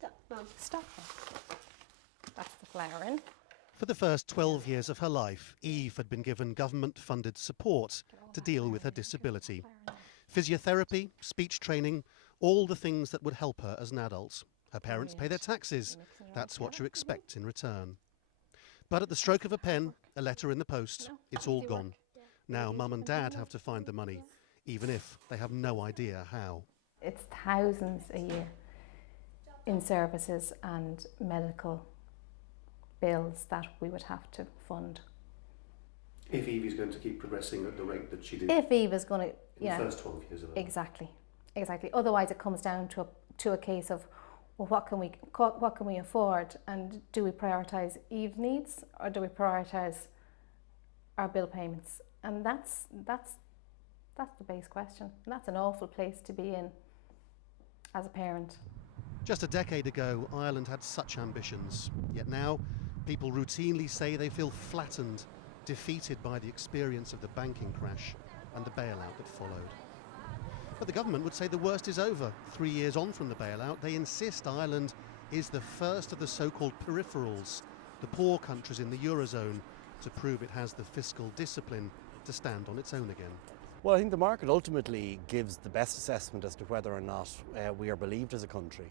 Stop, Mum. Stop. That's the flowering. For the first 12 years of her life, Eve had been given government-funded support to deal with her disability. Physiotherapy, speech training, all the things that would help her as an adult. Her parents pay their taxes. That's what you expect in return. But at the stroke of a pen, a letter in the post, it's all gone. Now Mum and Dad have to find the money, even if they have no idea how. It's thousands a year in services and medical bills that we would have to fund. If Eve is going to keep progressing at the rate that she did If Eve is going to, in the first 12 years of her life. Exactly. Otherwise, it comes down to a case of, well, what can we afford, and do we prioritise Eve's needs or do we prioritise our bill payments? And that's the base question. And that's an awful place to be in as a parent. Just a decade ago, Ireland had such ambitions. Yet now, people routinely say they feel flattened, defeated by the experience of the banking crash and the bailout that followed. But the government would say the worst is over. 3 years on from the bailout, they insist Ireland is the first of the so-called peripherals, the poor countries in the Eurozone, to prove it has the fiscal discipline to stand on its own again. Well, I think the market ultimately gives the best assessment as to whether or not we are believed as a country.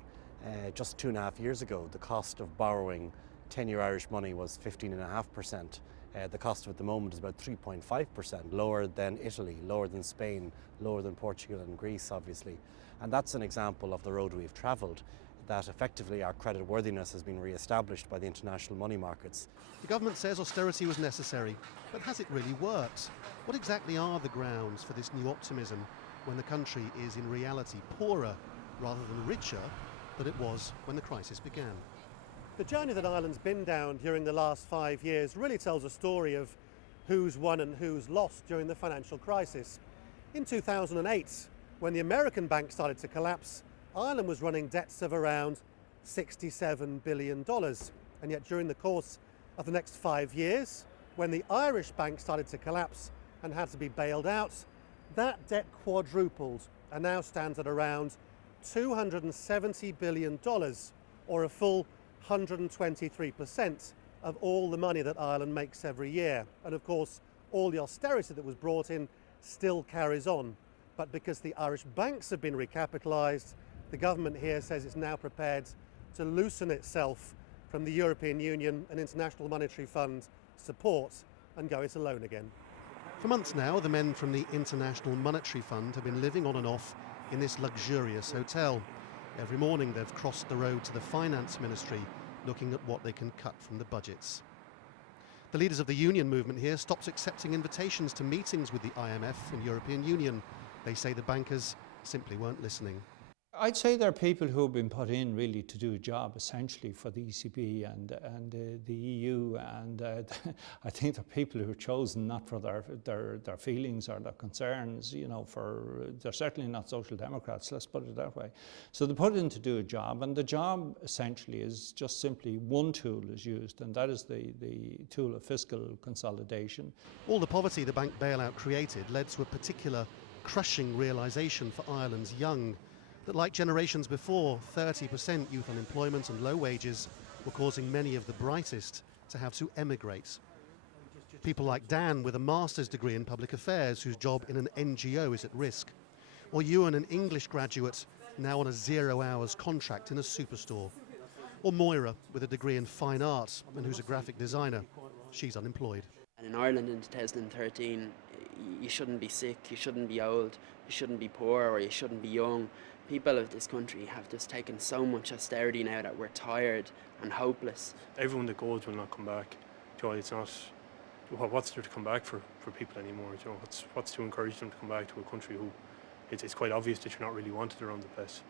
Just 2.5 years ago, the cost of borrowing 10-year Irish money was 15.5%. The cost of it at the moment is about 3.5%, lower than Italy, lower than Spain, lower than Portugal and Greece, obviously. And that's an example of the road we've travelled, that effectively our credit worthiness has been re-established by the international money markets. The government says austerity was necessary, but has it really worked? What exactly are the grounds for this new optimism when the country is in reality poorer rather than richer than it was when the crisis began? The journey that Ireland's been down during the last 5 years really tells a story of who's won and who's lost during the financial crisis. In 2008, when the American bank started to collapse, Ireland was running debts of around $67 billion. And yet during the course of the next 5 years, when the Irish bank started to collapse and had to be bailed out, that debt quadrupled and now stands at around $270 billion, or a full 123% of all the money that Ireland makes every year. And of course, all the austerity that was brought in still carries on. But because the Irish banks have been recapitalised, the government here says it's now prepared to loosen itself from the European Union and International Monetary Fund support and go it alone again. For months now, the men from the International Monetary Fund have been living on and off in this luxurious hotel. Every morning they've crossed the road to the Finance Ministry, looking at what they can cut from the budgets. The leaders of the union movement here stopped accepting invitations to meetings with the IMF and European Union. They say the bankers simply weren't listening. I'd say there are people who have been put in really to do a job essentially for the ECB and the EU, and I think they're people who are chosen not for their feelings or their concerns, you know, they're certainly not social democrats, let's put it that way. So they're put in to do a job, and the job essentially is just simply one tool is used, and that is the tool of fiscal consolidation. All the poverty the bank bailout created led to a particular crushing realisation for Ireland's young, that like generations before, 30% youth unemployment and low wages were causing many of the brightest to have to emigrate. People like Dan with a master's degree in public affairs whose job in an NGO is at risk. Or Ewan, an English graduate, now on a 0 hours contract in a superstore. Or Moira with a degree in fine art and who's a graphic designer. She's unemployed. And in Ireland in 2013, you shouldn't be sick, you shouldn't be old, you shouldn't be poor, or you shouldn't be young. People of this country have just taken so much austerity now that we're tired and hopeless. Everyone that goes will not come back. Joe, it's not, what's there to come back for people anymore? Joe? What's to encourage them to come back to a country who it's quite obvious that you're not really wanted around the place?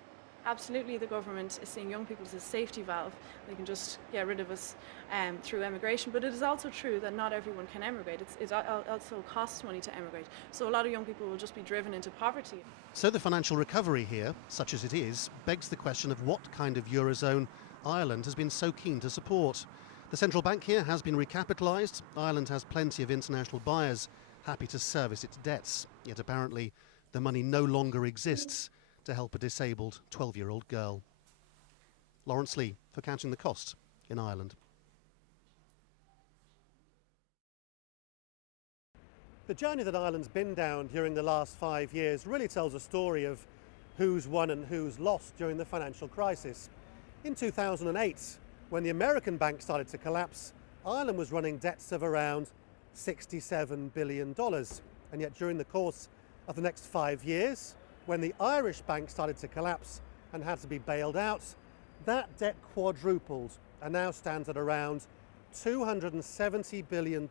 Absolutely, the government is seeing young people as a safety valve. They can just get rid of us through emigration, but it is also true that not everyone can emigrate. It also costs money to emigrate, so a lot of young people will just be driven into poverty. So the financial recovery here, such as it is, begs the question of what kind of Eurozone Ireland has been so keen to support. The central bank here has been recapitalised. Ireland has plenty of international buyers happy to service its debts, yet apparently the money no longer exists to help a disabled 12-year-old girl. Lawrence Lee for Counting the Cost in Ireland. The journey that Ireland's been down during the last 5 years really tells a story of who's won and who's lost during the financial crisis. In 2008, when the American bank started to collapse, Ireland was running debts of around $67 billion. And yet during the course of the next 5 years, when the Irish bank started to collapse and had to be bailed out, that debt quadrupled and now stands at around $270 billion,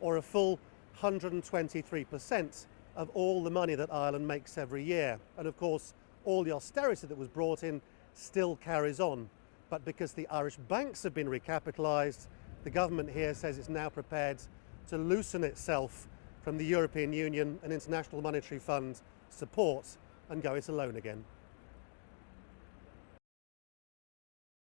or a full 123% of all the money that Ireland makes every year. And of course, all the austerity that was brought in still carries on. But because the Irish banks have been recapitalised, the government here says it's now prepared to loosen itself from the European Union and International Monetary Fund support and go it alone again.